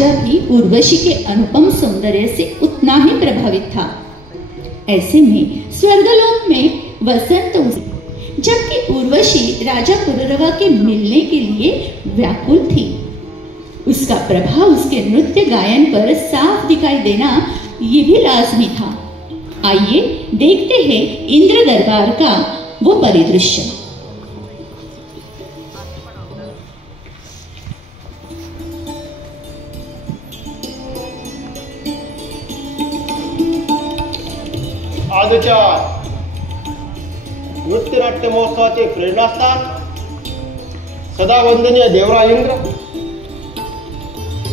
राजा भी उर्वशी के अनुपम सौंदर्य से उतना ही प्रभावित था। ऐसे में स्वर्गलोक में वसंत हुई, जबकि उर्वशी राजा पुररवा के मिलने के लिए व्याकुल थी। उसका प्रभाव उसके नृत्य गायन पर साफ दिखाई देना ये भी लाजमी था। आइए देखते हैं इंद्र दरबार का वो परिदृश्य। आजच्या नृत्य नाट्य महोत्सवाचे प्रेरणास्थान सदा वंदनीय देवराज इंद्र,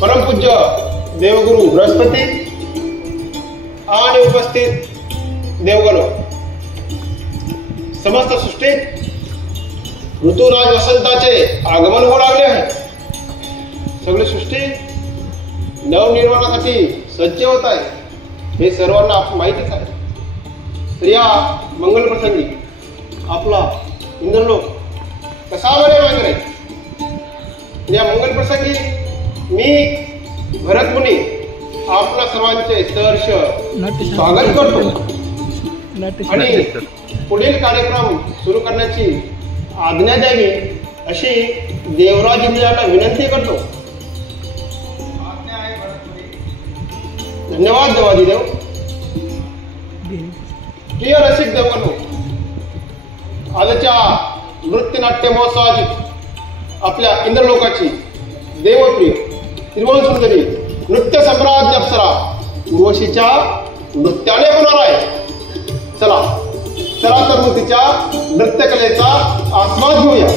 परमपूज्य देवगुरु बृहस्पती आणि उपस्थित देवगण, समस्त सृष्टीत ऋतुराज वसंताचे आगमन होऊ लागले आहे। सगळी सृष्टी नवनिर्माणासाठी सज्ज होत आहे, हे सर्वांना माहितीच आहे। तर या मंगल प्रसंगी आपला इंद्रलोक कसा बरे वगैरे या मंगल प्रसंगी मी भरत मुनी आपल्या सर्वांचे सहर्ष स्वागत करतो आणि पुढील कार्यक्रम सुरू करण्याची आज्ञा द्यावी अशी देवराज इंद्राला विनंती करतो। धन्यवाद देवादिदेव। प्रिय रसिक देवगणो, आजच्या नृत्य नाट्य महोत्सवाची आपल्या इंद्रलोकाची देवप्रिय त्रिभुवन सुंदरी नृत्य सम्राज्ञी अप्सरा उर्वशीच्या नृत्याने होणार आहे। चला तर मग तिच्या नृत्यकलेचा आस्वाद घेऊया।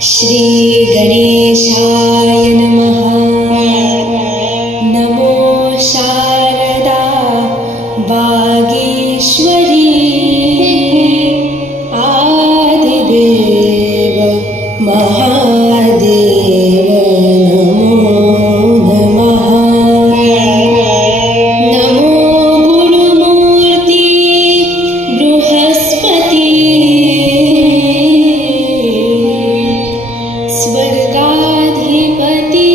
श्री गणेशाय नमः। नमो शारदा वागीश्वरी, आदिदेव महादेव नमो नमः। नमो गुरुमूर्ति बृहस्पति, स्वर्गाधिपति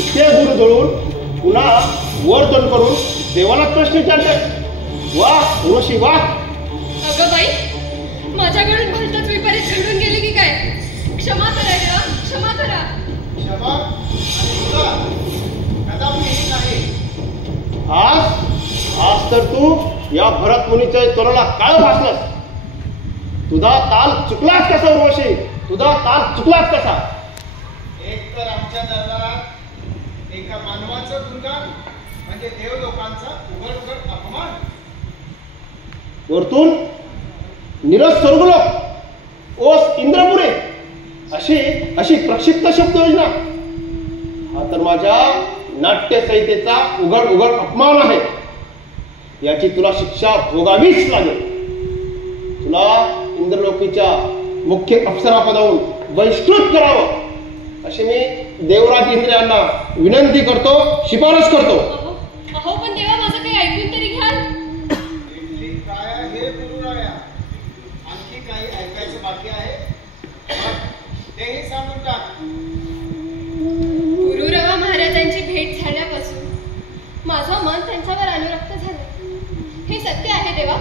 इतके गुरु जळून पुन्हा वर तोंड करून देवाला प्रश्न विचारते. वा ऋषी वा. अगं बाई, माझ्याकडून भलतच विपरीत घडून गेली की काय? क्षमा करा देवा, क्षमा करा. क्षमा कदापि नाही. आज तर तू या भरत मुनीच्या तोरणाला काळ भासलास. तुझा ताल चुकलाच कसा उर्वशी? तुझा ताल चुकलाच कसा? एक तर आमच्या दरबारात एका मानवाचं गुणगान म्हणजे देव लोकांचा उघड अपमान. वरतून निरस स्वर्गलोक ओस इंद्रपुरे अशी प्रक्षिप्त शब्द योजना. हा तर माझ्या नाट्यसंहितेचा उघड अपमान आहे. याची तुला शिक्षा भोगावीच लागेल. तुला इंद्रलोकीच्या मुख्य अप्सरापदावरून बहिष्कृत करावं अशी मी देवराज इंद्र यांना विनंती करतो, शिफारस करतो. अहो पण देवा, माझं काही ऐकून तरी घ्याल. काय हे गुरुराया, आणखी काही ऐकायचं बाकी आहे? तेही सांगून टाक. गुरुरवा महाराजांची भेट झाल्यापासून माझं मन त्यांच्यावर अनुरक्त झालं. हे सत्य आहे देवा.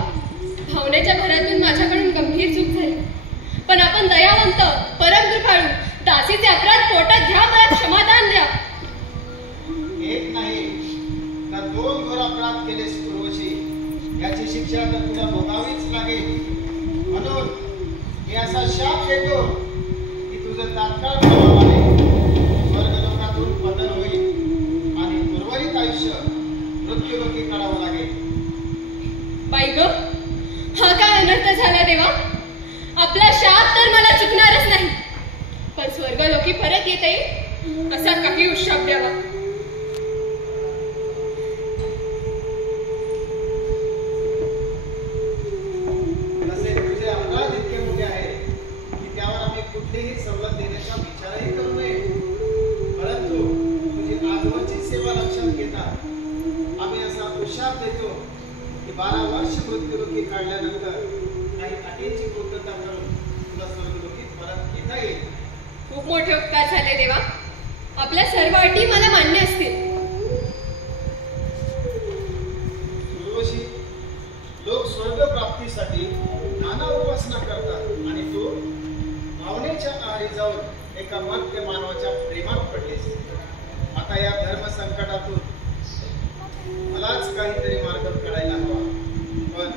भावनेच्या भरातून माझ्याकडून गंभीर चूक झाली. पण आपण दयावंत, परम कृपाळू, दासीचे अपराध पोटात घ्या, मला क्षमादान द्या. एक नाही तर 2 घोर अपराध केलेस उर्वशी. याची शिक्षा तर तुला भोगावीच लागेल. म्हणून मी असा शाप देतो की तुझं तात्काळ प्रभावाने स्वर्गलोकातून पतन होईल आणि उर्वरित आयुष्य मृत्यूलोकी काढावं लागेल. बाई ग, हा काय अनर्थ झाला देवा? आपला शाप तर मला चुकणारच नाही, पण स्वर्गलोकी परत येता येईल असा काही शाप द्यावा. तसे तुझे अपराध इतके मोठे आहेत की त्यावर आम्ही कुठलीही सवलत देण्याचा विचारही करू नये. परंतु तुझी आजवरची सेवा लक्षात घेता आम्ही असा उशाप देतो की 12 वर्ष मृत्यूलोकी काढल्यानंतर काही अटींची पूर्तता करून तुला स्वर्गलोकी परत येता येईल. खूप मोठे उपकार झाले देवा. आपल्या सर्व अटी मला मान्य असतील. उर्वशी, लोक स्वर्ग प्राप्तीसाठी नाना उपासना करतात आणि तू भावनेच्या आहारी जाऊन एका मर्त्य मानवाच्या प्रेमात पडलीस. आता या धर्म संकटातून मलाच काहीतरी मार्ग काढायला हवा. पण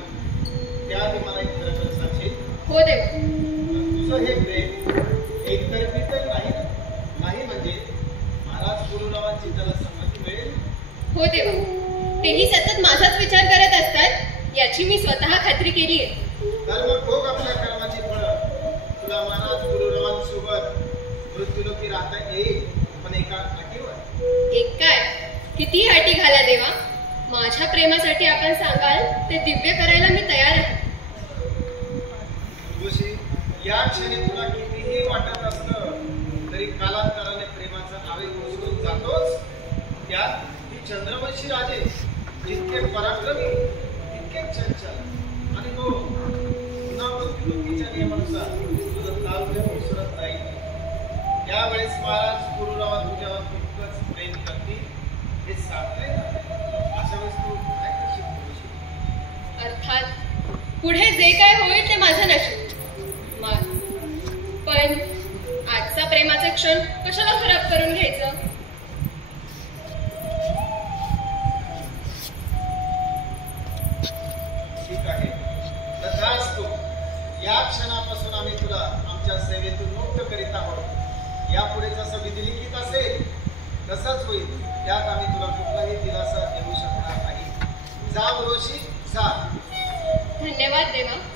त्याआधी मला एक खरं सांगशील? हो देवा. तुझं हे प्रेम एकतर्फी तर नाही म्हणजे महाराज गुरुरावांची त्याला संमती मिळेल? हो देवा, तेही सतत माझाच विचार करत असतात याची मी स्वतः खात्री केली आहे. तर मग भोग आपल्या कर्माची फळं. तुला महाराज गुरुरावांसोबत मृत्यूलोकी राहता येईल, पण एका अटीवर. एक काय, किती अटी घाला देवा. माझ्या प्रेमासाठी आपण सांगाल ते दिव्य करायला मी तयार आहे. जोशी, या क्षणी तुला कितीही वाटत असलं तरी कालांतराने प्रेमाचा आवेग ओसरून जातोच. त्यात ही चंद्रवंशी राजे जितके पराक्रमी तितके चंचल आणि हो पुन्हा मृत्यूलोकीच्या नियमानुसार तुझं तालुक्यात ओसरत जाईल. यावेळेस महाराज गुरुरावा तुझ्यावर तितकंच प्रेम करतील हे सांगता येणार. अशा वेळेस तू काय करशील? अर्थात पुढे जे काय होईल ते माझं नशीब. पण आजचा प्रेमाचा क्षण कशाला खराब करून घ्यायचं? या क्षणापासून आम्ही तुला आमच्या सेवेतून मुक्त करीत आहोत. यापुढे जसं विधी लिखित असेल तसंच होईल. त्यात आम्ही तुला कुठलाही दिलासा देऊ शकणार नाही. जा उर्वशी, जा. धन्यवाद देवा.